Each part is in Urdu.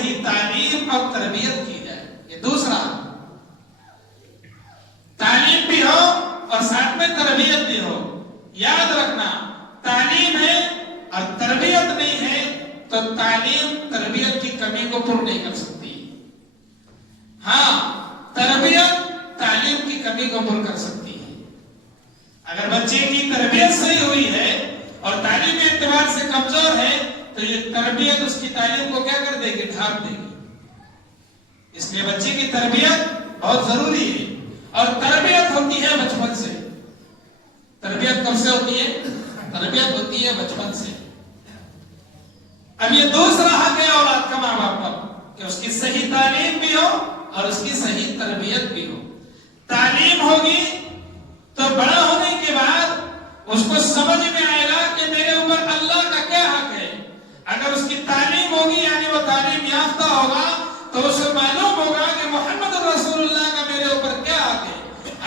صحیح تعلیم اور تربیت کی جائے. یہ دوسرا، تعلیم بھی ہو اور ساتھ میں تربیت بھی ہو. یاد رکھنا، تعلیم ہے اور تربیت نہیں ہے تو تعلیم تربیت کی کمی کو پور نہیں کر سکتی. ہاں، تربیت تعلیم کی کمی کو پور کر سکتی ہے. اگر بچے کی تربیت صحیح ہوئی ہے اور تعلیمی اعتبار سے کمزور ہے تو یہ تربیت اس کی تعلیم کو کیا کر دے گی؟ ڈھانپ دے گی. اس لیے بچے کی تربیت بہت ضروری ہے اور تربیت ہوتی ہے بچپن سے. تربیت کب سے ہوتی ہے؟ تربیت ہوتی ہے بچپن سے. اب یہ دوسرا حق ہے اولاد کا ماں باپ پر کہ اس کی صحیح تعلیم بھی ہو اور اس کی صحیح تربیت بھی ہو. تعلیم ہوگی تو بڑا ہونے کے بعد اس کو سمجھ میں آئے گا کہ میرے اوپر اللہ کا کیا حق ہے. اگر اس کی تعلیم ہوگی یعنی وہ تعلیم یافتہ ہوگا تو اسے معلوم ہوگا کہ محمد رسول اللہ کا میرے اوپر کیا حق ہے.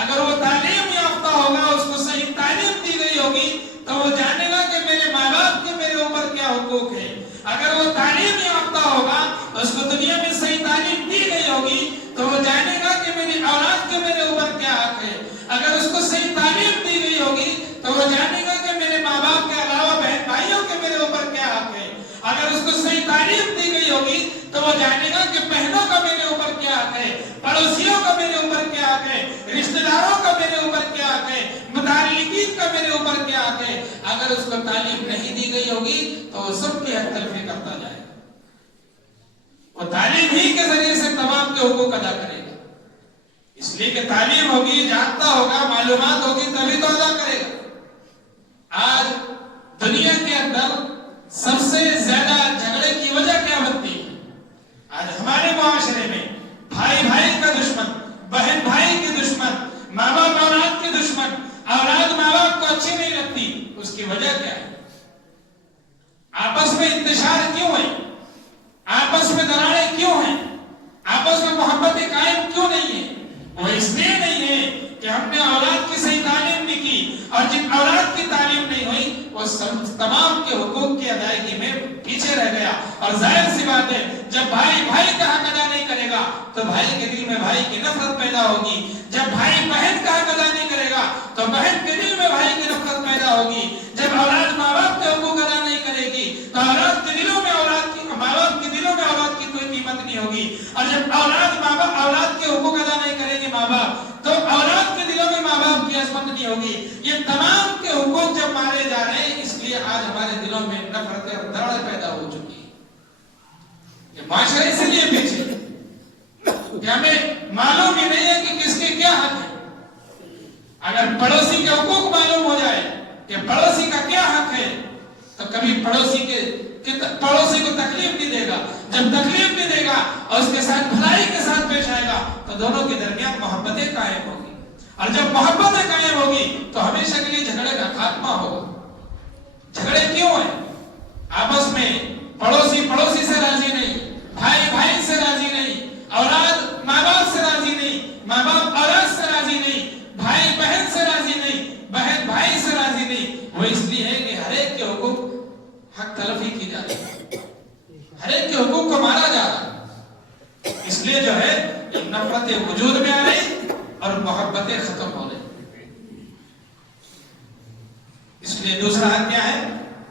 اگر وہ تعلیم یافتہ ہوگا، اس کو صحیح تعلیم دی گئی ہوگی تو وہ جانے گا کہ میرے ماں باپ کے میرے اوپر کیا حقوق ہے. اگر وہ تعلیم یافتہ ہوگا، اس کو دنیا میں صحیح تعلیم دی گئی ہوگی تو وہ جانے گا کہ میری اولاد کے میرے اوپر کیا حق ہے. اگر اس کو صحیح تعلیم دی گئی ہوگی تو وہ جانے گا کہ میرے ماں باپ کے علاوہ بہن بھائیوں کے میرے اوپر کیا حق ہے. اگر اس کو صحیح تعلیم دی گئی ہوگی تو وہ جانے گا کہ بہنوں کا میرے اوپر کیا حق ہے، پڑوسیوں کا میرے اوپر کیا حق ہے، رشتہ داروں کا میرے اوپر کیا حق ہے، متعلقین کا میرے اوپر کیا حق ہے. اگر اس کو تعلیم نہیں دی گئی ہوگی تو وہ سب کی حق تلفی کرتا جائے گا. وہ تعلیم ہی کے ذریعے سے تمام کے حقوق ادا کرے گا. اس لیے کہ تعلیم ہوگی، جانتا ہوگا، معلومات ہوگی تبھی تو ادا کرے گا. آج دنیا کے اندر سب سے زیادہ جھگڑے کی وجہ کیا بنتی ہے؟ آج ہمارے معاشرے میں بھائی بھائی کا دشمن، بہن بھائی کی دشمن، ماں باپ اولاد کے دشمن، اولاد ماں باپ کو اچھی نہیں لگتی. اس کی وجہ کیا ہے؟ آپس میں انتشار کیوں ہے؟ آپس میں دراڑیں کیوں ہیں؟ آپس میں محبتیں قائم کیوں نہیں ہیں؟ وہ اس لیے نہیں ہے کہ ہم نے اولاد کی صحیح تعلیم نہیں کی، اور جن اولاد کی تعلیم نہیں ہوئی وہ تمام کے حقوق کی ادائیگی میں پیچھے رہ گیا. اور ظاہر سی بات ہے، جب بھائی بھائی کا حق ادا نہیں کرے گا تو بھائی کے دل میں بھائی کی نفرت پیدا ہوگی. جب بھائی بہن کا حق ادا نہیں کرے گا تو بہن کے دل میں بھائی کی نفرت پیدا ہوگی. جب اولاد ماں باپ کے حقوق ادا نہیں کرے گی تو اولاد کے دلوں میں ماں باپ کے دلوں میں اولاد کی کوئی قیمت نہیں ہوگی. اور جب اولاد کے حقوق ادا نہیں کرے گی ماں باپ تو اولاد کے دلوں میں ماں باپ کی عظمت نہیں ہوگی. یہ تمام کے حقوق جب مارے جا رہے ہیں، اس لیے آج ہمارے دلوں میں نفرتیں اور دراڑیں پیدا ہو چکی ہیں. یہ معاشرے اس لیے پیچھے کہ ہمیں معلوم ہی نہیں ہے کہ کس کے کیا حق ہے. اگر پڑوسی کے حقوق معلوم ہو جائے کہ پڑوسی کا کیا حق ہے تو کبھی پڑوسی کو تکلیف نہیں دے گا. جب تکلیف نہیں دے گا اور اس کے ساتھ بھلائی کے ساتھ پیش آئے گا تو دونوں کے درمیان محبتیں قائم ہوگی. اور جب محبتیں قائم ہوگی تو ہمیشہ کے لیے جھگڑے کا خاتمہ ہوگا. جھگڑے کیوں ہیں؟ آپس میں پڑوسی سے راضی نہیں، بھائی بھائی سے راضی نہیں، اولاد ماں باپ سے راضی نہیں، ماں باپ اولاد سے راضی نہیں، بھائی بہن سے راضی نہیں، بہن بھائی سے راضی نہیں. وہ اس لیے ہے کہ ہر ایک کے حقوق حق تلفی کی جا رہی ہے، ہر ایک کے حقوق کو مارا جا رہا ہے. اس لیے جو ہے نفرتیں وجود میں آ رہی اور محبتیں ختم ہو رہی. اس لیے دوسرا حق کیا ہے؟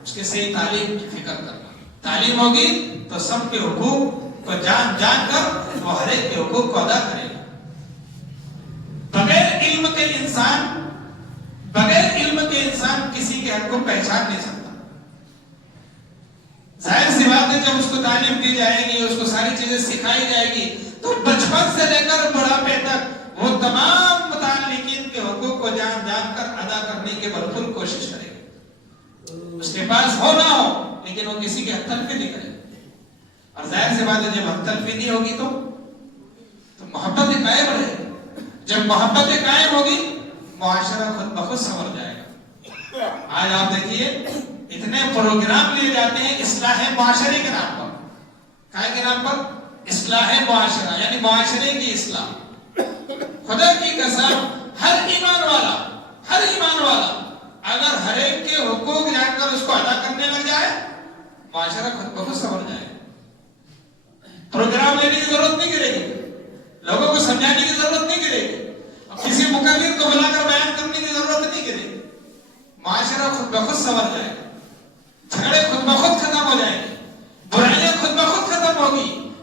اس کے صحیح تعلیم کی فکر کرنا. تعلیم ہوگی تو سب کے حقوق کو جان کر وہ ہر ایک کے حقوق کو ادا کرے گا. بغیر علم کے انسان کسی کے حق کو پہچان نہیں سکتا. ظاہر سی بات ہے، جب اس کو تعلیم دی جائے گی، اس کو ساری چیزیں سکھائی جائے گی تو بچپن سے لے کر بڑھاپے تک وہ تمام متعلقین کے حقوق کو جان کر ادا کرنے کی بھرپور کوشش کرے گا. اس کے پاس ہو نہ ہو لیکن وہ کسی کے حق تلفی نہیں کرے گا. اور ظاہر سی بات ہے، جب حق تلفی نہیں ہوگی تو محبتیں قائم رہے گی. جب محبتیں قائم ہوگی معاشرہ خود بخود سنور جائے گا. آج آپ دیکھیے اتنے پروگرام لیے جاتے ہیں اصلاح معاشرے کے نام پر. کائے کے نام پر؟ اصلاح معاشرہ، یعنی معاشرے کی اصلاح. خدا کی قسم ہر ایمان والا اگر ہر ایک کے حقوق جان کر اس کو ادا کرنے لگ جائے معاشرہ خود بخود سنور جائے.